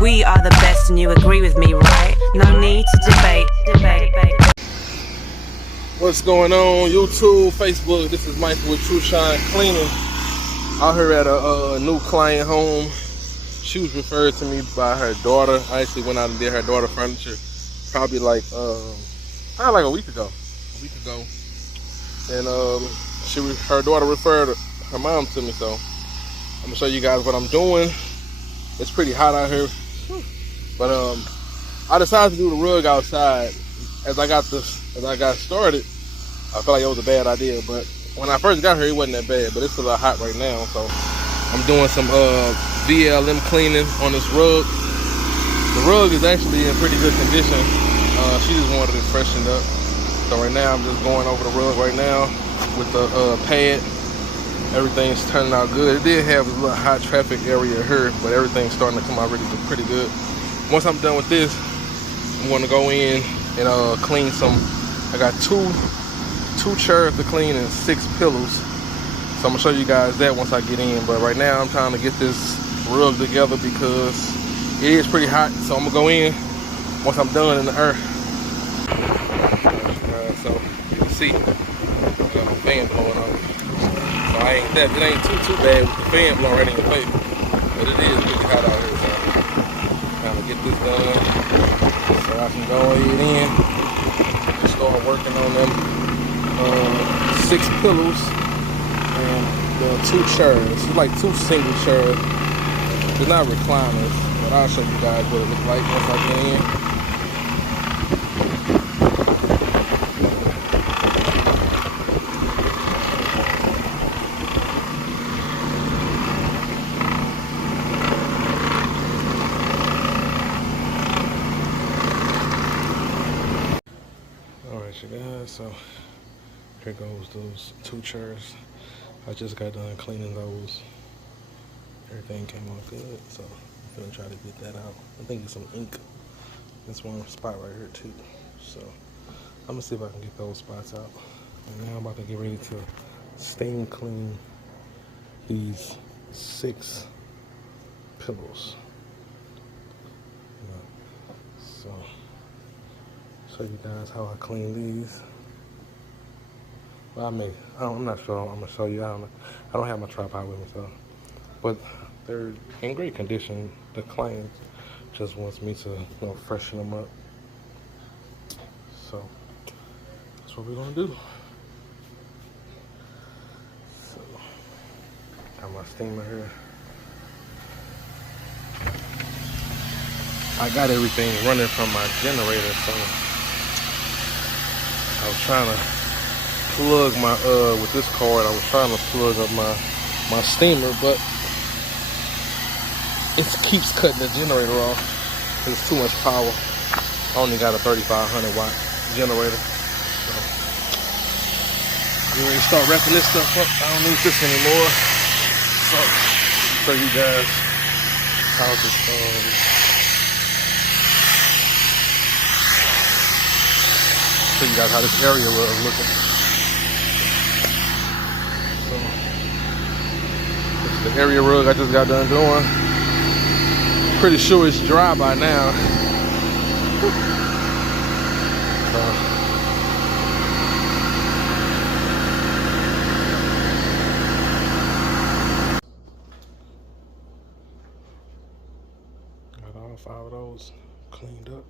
We are the best and you agree with me, right? No need to debate. What's going on, YouTube, Facebook? This is Michael with Trushine Cleaning. Out here at a new client home. She was referred to me by her daughter. I actually went out and did her daughter furniture probably like a week ago. And her daughter referred her mom to me, so I'm gonna show you guys what I'm doing. It's pretty hot out here, but I decided to do the rug outside. As I got started, I felt like it was a bad idea, but when I first got here, it wasn't that bad. But it's a little hot right now, so I'm doing some VLM cleaning on this rug. The rug is actually in pretty good condition. She just wanted it freshened up. So right now, I'm just going over the rug right now with the pad. Everything's turning out good. It did have a little high traffic area here, but everything's starting to come out pretty good. Once I'm done with this, I'm going to go in and clean some. I got two chairs to clean and 6 pillows. So I'm gonna show you guys that once I get in. But right now I'm trying to get this rug together because it is pretty hot. So I'm gonna go in once I'm done in the air. So you can see I got my fan blowing on. So it ain't too bad with the fan blowing right in your face. But it is really hot out here. So I'm trying to get this done so I can go ahead in and start working on them 6 pillows and the 2 chairs. It's like 2 single chairs. They're not recliners, but I'll show you guys what it looks like once I get in. Alright, you guys, so here goes those 2 chairs. I just got done cleaning those. Everything came out good, so I'm gonna try to get that out. I think it's some ink. This one spot right here too. So I'm gonna see if I can get those spots out. And now I'm about to get ready to steam clean these 6 pillows. So show you guys how I clean these. Well, I'm not sure. I'm gonna show you. I don't have my tripod with me, so. But they're in great condition. The client just wants me to, freshen them up. So that's what we're gonna do. So got my steamer here. I got everything running from my generator, so I was trying to plug my with this cord. I was trying to plug up my steamer, but it keeps cutting the generator off. It's too much power. I only got a 3500 watt generator. So we're ready to start wrapping this stuff up. I don't need this anymore. So show you guys how this show you guys how this area was looking. So this is the area rug I just got done doing. Pretty sure it's dry by now. Got all 5 of those cleaned up.